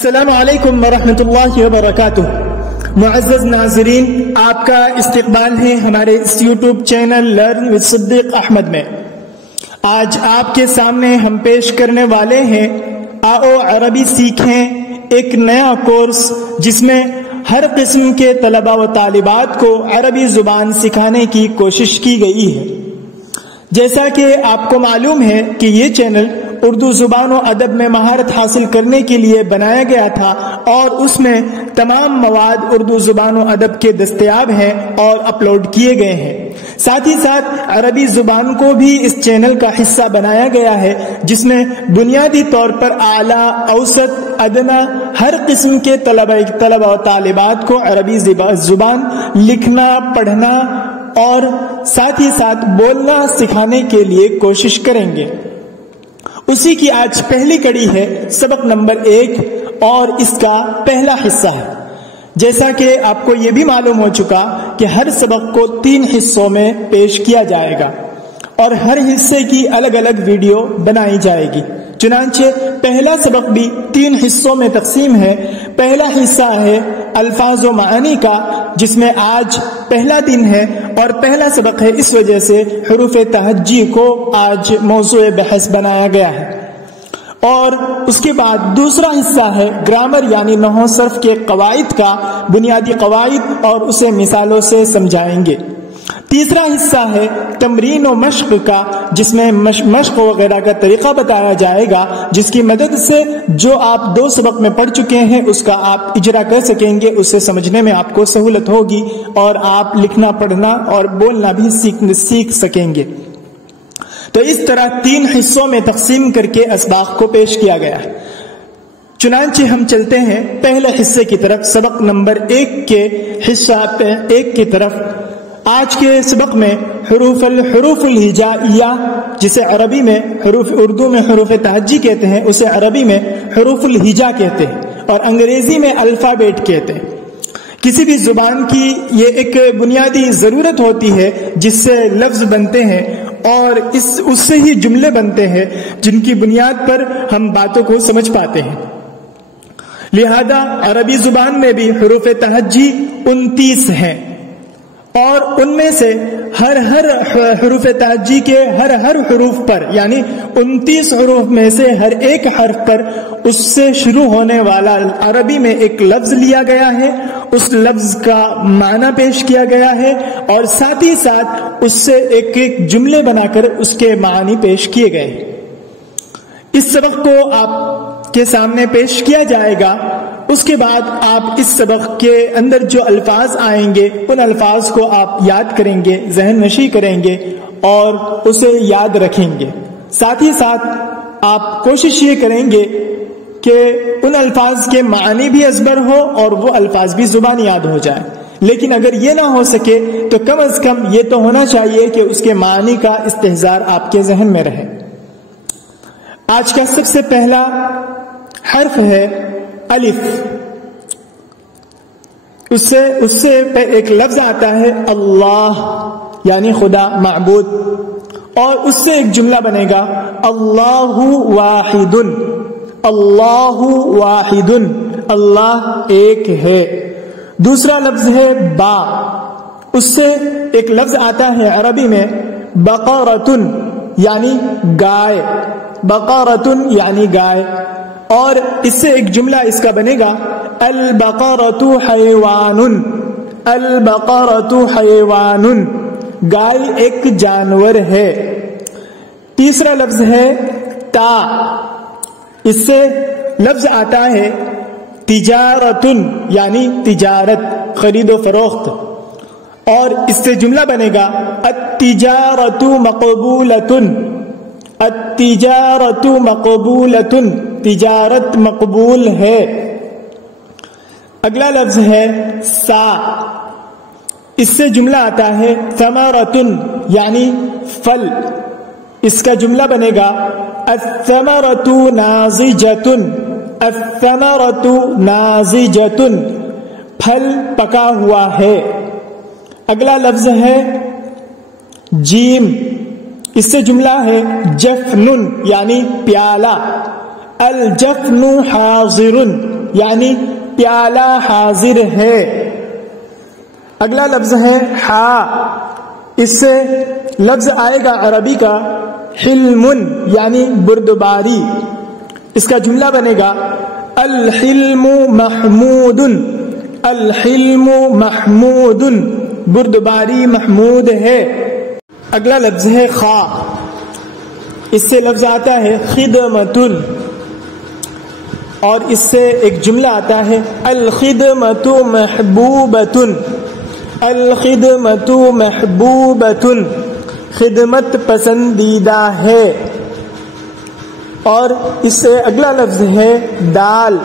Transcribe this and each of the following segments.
السلام علیکم ورحمۃ اللہ وبرکاتہ۔ معزز ناظرین، آپ کا استقبال ہے ہمارے اس یوٹیوب چینل لرن وذ صدیق احمد میں۔ آج آپ کے سامنے ہم پیش کرنے والے ہیں آؤ عربی سیکھیں، ایک نیا کورس جس میں ہر قسم کے طلباء و طالبات کو عربی زبان سکھانے کی کوشش کی گئی ہے۔ جیسا کہ آپ کو معلوم ہے کہ یہ چینل اردو زبان و ادب میں مہارت حاصل کرنے کے لیے بنایا گیا تھا اور اس میں تمام مواد اردو زبان و ادب کے دستیاب ہیں اور اپلوڈ کیے گئے ہیں۔ ساتھ ہی ساتھ عربی زبان کو بھی اس چینل کا حصہ بنایا گیا ہے، جس میں بنیادی طور پر اعلیٰ، اوسط، ادنا ہر قسم کے طلباء و طالبات کو عربی زبان لکھنا، پڑھنا اور ساتھ ہی ساتھ بولنا سکھانے کے لیے کوشش کریں گے۔ اسی کی آج پہلی کڑی ہے، سبق نمبر 1 اور اس کا پہلا حصہ ہے۔ جیسا کہ آپ کو یہ بھی معلوم ہو چکا کہ ہر سبق کو 3 حصوں میں پیش کیا جائے گا اور ہر حصے کی الگ الگ ویڈیو بنائی جائے گی۔ چنانچہ پہلا سبق بھی 3 حصوں میں تقسیم ہے۔ پہلا حصہ ہے الفاظ و معانی کا، جس میں آج پہلا دن ہے اور پہلا سبق ہے، اس وجہ سے حروف تہجی کو آج موضوع بحث بنایا گیا ہے۔ اور اس کے بعد دوسرا حصہ ہے گرامر یعنی نحو صرف کے قواعد کا، بنیادی قواعد، اور اسے مثالوں سے سمجھائیں گے۔ تیسرا حصہ ہے تمرین و مشق کا، جس میں مشق وغیرہ کا طریقہ بتایا جائے گا، جس کی مدد سے جو آپ 2 سبق میں پڑھ چکے ہیں اس کا آپ اجرا کر سکیں گے، اسے سمجھنے میں آپ کو سہولت ہوگی اور آپ لکھنا، پڑھنا اور بولنا بھی سیکھ سکیں گے۔ تو اس طرح 3 حصوں میں تقسیم کر کے اسباق کو پیش کیا گیا ہے۔ چنانچہ ہم چلتے ہیں پہلے حصے کی طرف، سبق نمبر 1 کے حصہ 1 کی طرف۔ آج کے سبق میں حروف الہجائیہ، جسے عربی میں اردو میں حروف تہجی کہتے ہیں، اسے عربی میں حروف الہجا کہتے ہیں اور انگریزی میں الفابیٹ کہتے ہیں۔ کسی بھی زبان کی یہ ایک بنیادی ضرورت ہوتی ہے جس سے لفظ بنتے ہیں اور اس سے ہی جملے بنتے ہیں، جن کی بنیاد پر ہم باتوں کو سمجھ پاتے ہیں۔ لہذا عربی زبان میں بھی حروف تہجی 29 ہیں اور ان میں سے ہر حروف تہجی کے ہر حروف پر، یعنی 29 حروف میں سے ہر ایک حرف پر اس سے شروع ہونے والا عربی میں ایک لفظ لیا گیا ہے، اس لفظ کا معنی پیش کیا گیا ہے اور ساتھ ہی ساتھ اس سے ایک ایک جملے بنا کر اس کے معنی پیش کیے گئے۔ اس سبق کو آپ کے سامنے پیش کیا جائے گا، اس کے بعد آپ اس سبق کے اندر جو الفاظ آئیں گے ان الفاظ کو آپ یاد کریں گے، ذہن نشی کریں گے اور اسے یاد رکھیں گے۔ ساتھ ہی ساتھ آپ کوشش یہ کریں گے کہ ان الفاظ کے معنی بھی ازبر ہو اور وہ الفاظ بھی زبان یاد ہو جائے، لیکن اگر یہ نہ ہو سکے تو کم از کم یہ تو ہونا چاہیے کہ اس کے معنی کا استحضار آپ کے ذہن میں رہے۔ آج کا سب سے پہلا حرف ہے الف۔ اس سے ایک لفظ آتا ہے اللہ، یعنی خدا، معبود، اور اس سے ایک جملہ بنے گا اللہ واحد، اللہ واحد، اللہ ایک ہے۔ دوسرا لفظ ہے با، اس سے ایک لفظ آتا ہے عربی میں بقرۃ، یعنی گائے، بقرۃ یعنی گائے، اور اس سے ایک جملہ اس کا بنے گا البقرۃ حیوان، البقرۃ حیوان، گائے ایک جانور ہے۔ تیسرا لفظ ہے تا، اس سے لفظ آتا ہے تجارت، یعنی تجارت، خرید و فروخت، اور اس سے جملہ بنے گا التجارت مقبولۃ، التجارت مقبولۃ، تجارت مقبول ہے۔ اگلا لفظ ہے سا، اس سے جملہ آتا ہے ثمرۃ، یعنی پھل، اس کا جملہ بنے گا الثمرۃ ناضجۃ، الثمرۃ ناضجۃ، پھل پکا ہوا ہے۔ اگلا لفظ ہے جیم، اس سے جملہ ہے جفن، یعنی پیالہ، الجفن حاضر، یعنی پیالہ حاضر ہے. اگلا لفظ ہے ہا. اس سے لفظ آئے گا عربی کا حلم یعنی بردباری. اس کا جملہ بنے گا الحلم محمود. الحلم محمود، بردباری محمود ہے. اگلا لفظ ہے خا. اس سے لفظ آتا ہے خدمت، اور اس سے ایک جملہ آتا ہے الخدمت محبوبۃ. الخدمت محبوبۃ، خدمت پسندیدہ ہے. اور اس سے اگلا لفظ ہے دال.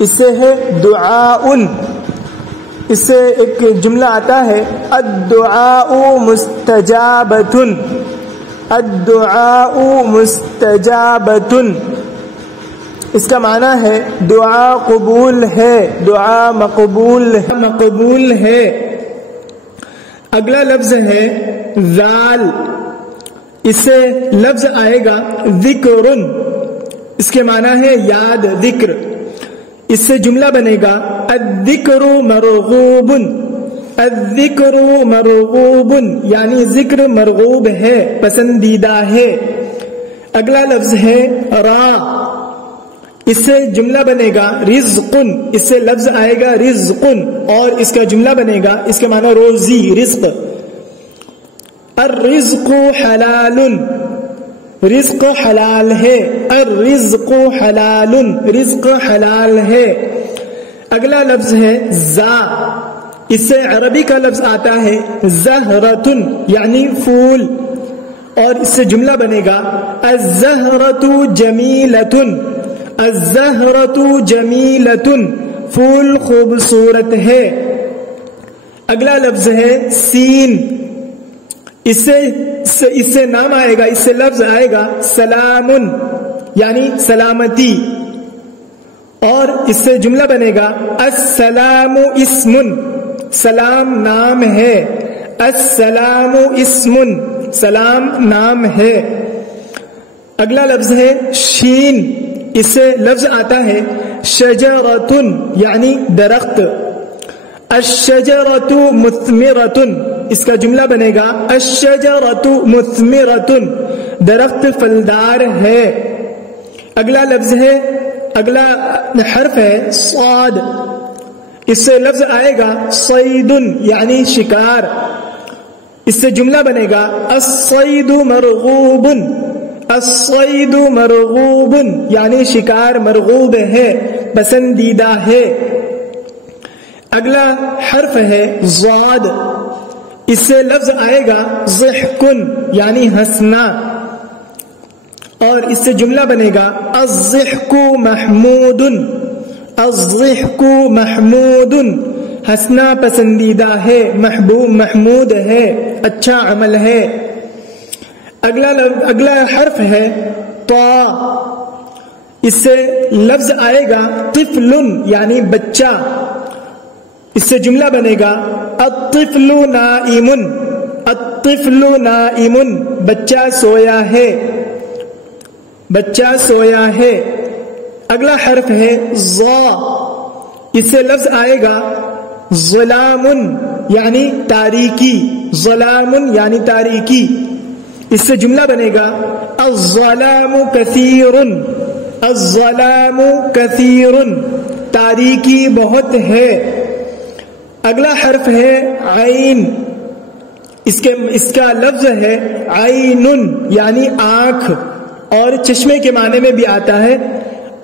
اس سے ہے دعاء. اس سے ایک جملہ آتا ہے الدعاء مستجابۃ. الدعاء مستجابۃ، اس کا معنی ہے دعا قبول ہے، دعا مقبول ہے. اگلا لفظ ہے ذال. اس سے لفظ آئے گا ذکر. اس کے معنی ہے یاد، ذکر. اس سے جملہ بنے گا الذکر مرغوب. الذکر مرغوب یعنی ذکر مرغوب ہے، پسندیدہ ہے. اگلا لفظ ہے را. اس سے جملہ بنے گا رزق. اس سے لفظ آئے گا رزق، اور اس کا جملہ بنے گا، اس کے معنی روزی، رزق. الرزق حلال. رزق حلال ہے. الرزق حلال، رزق حلال ہے. اگلا لفظ ہے زا. اس سے عربی کا لفظ آتا ہے زہرۃ یعنی پھول، اور اس سے جملہ بنے گا الزہرۃ جمیلۃ. الزہرۃ جمیلۃ، پھول خوبصورت ہے. اگلا لفظ ہے سین. اس سے نام آئے گا، اس سے لفظ آئے گا سلام یعنی سلامتی، اور اس سے جملہ بنے گا السلام اسم. سلام نام ہے. السلام اسم، سلام نام ہے. اگلا لفظ ہے شین. اس سے لفظ آتا ہے شجرۃ یعنی درخت. الشجرۃ مثمرۃ. اس کا جملہ بنے گا الشجرۃ مثمرۃ، درخت پھلدار ہے. اگلا لفظ ہے، اگلا حرف ہے صاد. اس سے لفظ آئے گا صید یعنی شکار. اس سے جملہ بنے گا الصید مرغوب. الصید مرغوب یعنی شکار مرغوب ہے، پسندیدہ ہے. اگلا حرف ہے ضاد. اس سے لفظ آئے گا ضحک یعنی ہنسنا، اور اس سے جملہ بنے گا الضحک محمود. الضحک محمود، ہنسنا پسندیدہ ہے، محبوب محمود ہے، اچھا عمل ہے. اگلا حرف ہے طا. اس سے لفظ آئے گا طفل یعنی بچہ. اس سے جملہ بنے گا الطفل نائم. الطفل نائم، بچہ سویا ہے، بچہ سویا ہے. اگلا حرف ہے ظا. اس سے لفظ آئے گا ظلام یعنی تاریکی. ظلام یعنی تاریکی. اس سے جملہ بنے گا الظلام کثیر. الظلام کثیر، تاریکی بہت ہے. اگلا حرف ہے عین. اس کا لفظ ہے عین یعنی آنکھ، اور چشمے کے معنی میں بھی آتا ہے.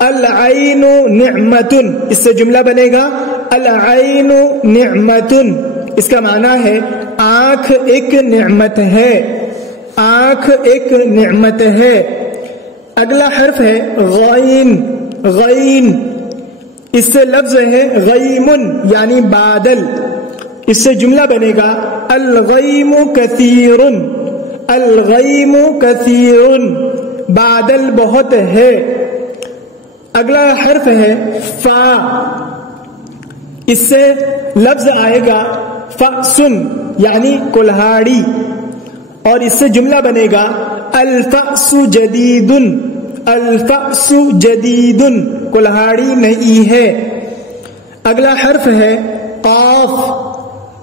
العین نعمت. اس سے جملہ بنے گا العین نعمت. اس کا معنی ہے آنکھ ایک نعمت ہے. آنکھ ایک نعمت ہے. اگلا حرف ہے غین. غین. اس سے لفظ ہے غیم یعنی بادل. اس سے جملہ بنے گا الغیم کثیر. الغیم کثیر، بادل بہت ہے. اگلا حرف ہے فا. اس سے لفظ آئے گا فأسن یعنی کلہاڑی، اور اس سے جملہ بنے گا الفأس جدید. الفأس جدید کلہاڑی نئی ہے. اگلا حرف ہے قاف.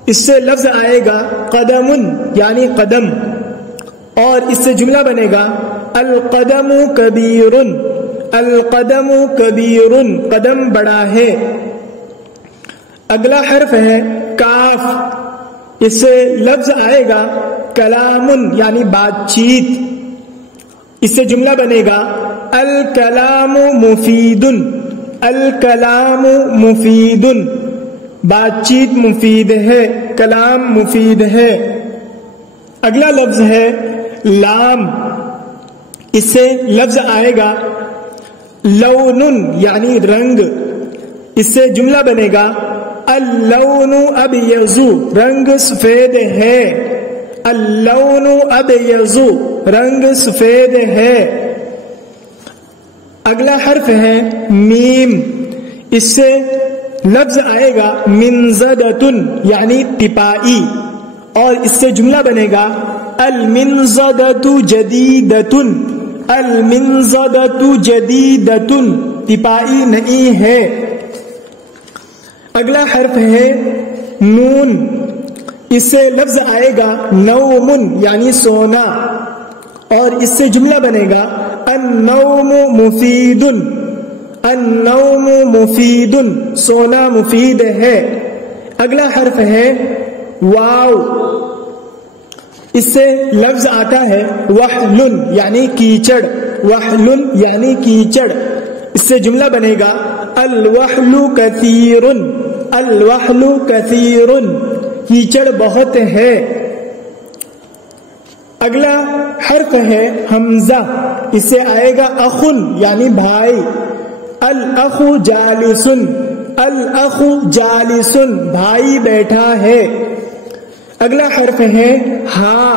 اس سے لفظ آئے گا قدم یعنی قدم اور اس سے جملہ بنے گا القدم کبیر. القدم کبیر قدم بڑا ہے. اگلا حرف ہے کاف. اس سے لفظ آئے گا کلام یعنی بات چیت. اس سے جملہ بنے گا الکلام مفید. الکلام مفید بات چیت مفید ہے، کلام مفید ہے. اگلا لفظ ہے لام. اس سے لفظ آئے گا لون یعنی رنگ. اس سے جملہ بنے گا اللون ابیض رنگ سفید ہے. اللون ابیض رنگ سفید ہے. اگلا حرف ہے میم. اس سے لفظ آئے گا منزدتن یعنی تپائی اور اس سے جملہ بنے گا المنزدت جدیدتن. المنزدت جدیدتن تپائی نئی ہے. اگلا حرف ہے نون. اس سے لفظ آئے گا نوم یعنی سونا اور اس سے جملہ بنے گا النوم مفید. النوم مفید سونا مفید ہے. اگلا حرف ہے واو. اس سے لفظ آتا ہے وحل یعنی کیچڑ. وحل یعنی کیچڑ. اس سے جملہ بنے گا الوحل کثیر. الوحل کثیر کیچڑ بہت ہے. اگلا حرف ہے حمزہ. اس سے آئے گا اخن یعنی بھائی. الاخ جالس. الاخ جالس بھائی بیٹھا ہے. اگلا حرف ہے ہا.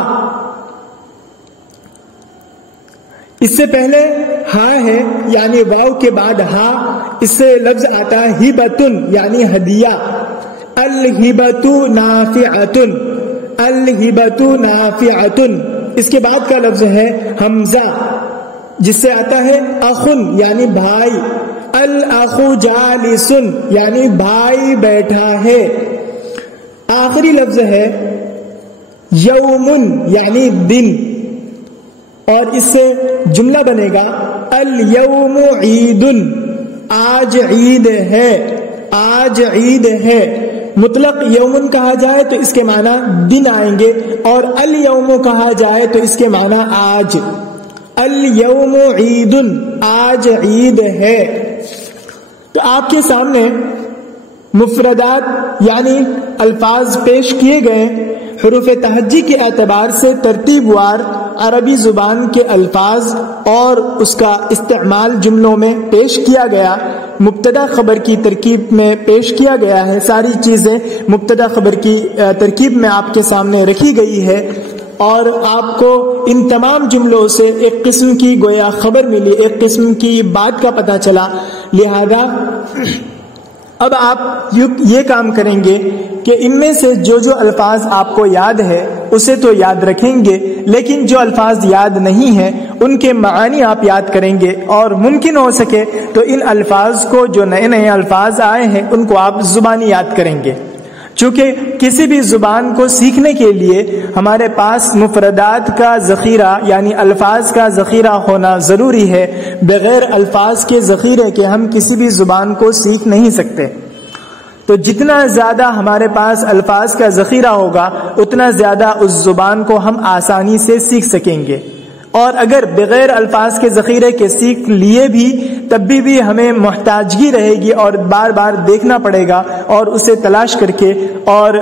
اس سے پہلے ہا ہے یعنی واو کے بعد ہا. اس سے لفظ آتا ہے ہبتن یعنی ہدیہ. الہبت نافعتن. الہبت نافعتن. اس کے بعد کا لفظ ہے حمزہ جس سے آتا ہے اخن یعنی بھائی. الاخ جالسن یعنی بھائی بیٹھا ہے. آخری لفظ ہے یومن یعنی دن اور اس سے جملہ بنے گا الیوم عید. آج عید ہے. آج عید ہے. مطلق یومن کہا جائے تو اس کے معنی دن آئیں گے اور الیوم کہا جائے تو اس کے معنی آج. الیوم عید آج عید ہے. تو آپ کے سامنے مفردات یعنی الفاظ پیش کیے گئے. حروف تہجی کے اعتبار سے ترتیب وار عربی زبان کے الفاظ اور اس کا استعمال جملوں میں پیش کیا گیا. مبتدا خبر کی ترکیب میں پیش کیا گیا ہے. ساری چیزیں مبتدا خبر کی ترکیب میں آپ کے سامنے رکھی گئی ہے اور آپ کو ان تمام جملوں سے ایک قسم کی گویا خبر ملی، ایک قسم کی بات کا پتہ چلا. لہذا اب آپ یہ کام کریں گے کہ ان میں سے جو الفاظ آپ کو یاد ہے اسے تو یاد رکھیں گے، لیکن جو الفاظ یاد نہیں ہیں ان کے معانی آپ یاد کریں گے اور ممکن ہو سکے تو ان الفاظ کو جو نئے نئے الفاظ آئے ہیں ان کو آپ زبانی یاد کریں گے. چونکہ کسی بھی زبان کو سیکھنے کے لیے ہمارے پاس مفردات کا ذخیرہ یعنی الفاظ کا ذخیرہ ہونا ضروری ہے. بغیر الفاظ کے ذخیرے کے ہم کسی بھی زبان کو سیکھ نہیں سکتے. تو جتنا زیادہ ہمارے پاس الفاظ کا ذخیرہ ہوگا اتنا زیادہ اس زبان کو ہم آسانی سے سیکھ سکیں گے. اور اگر بغیر الفاظ کے ذخیرے کے سیکھ لیے بھی تب بھی ہمیں محتاجگی رہے گی اور بار بار دیکھنا پڑے گا اور اسے تلاش کر کے اور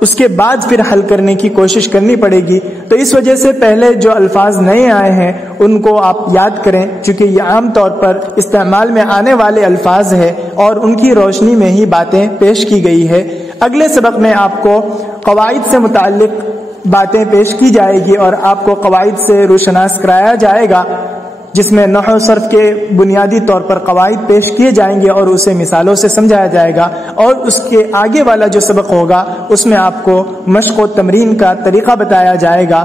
اس کے بعد پھر حل کرنے کی کوشش کرنی پڑے گی. تو اس وجہ سے پہلے جو الفاظ نئے آئے ہیں ان کو آپ یاد کریں، چونکہ یہ عام طور پر استعمال میں آنے والے الفاظ ہیں اور ان کی روشنی میں ہی باتیں پیش کی گئی ہے. اگلے سبق میں آپ کو قواعد سے متعلق باتیں پیش کی جائے گی اور آپ کو قواعد سے روشناس کرایا جائے گا، جس میں نحو صرف کے بنیادی طور پر قواعد پیش کیے جائیں گے اور اسے مثالوں سے سمجھایا جائے گا. اور اس کے آگے والا جو سبق ہوگا اس میں آپ کو مشق و تمرین کا طریقہ بتایا جائے گا.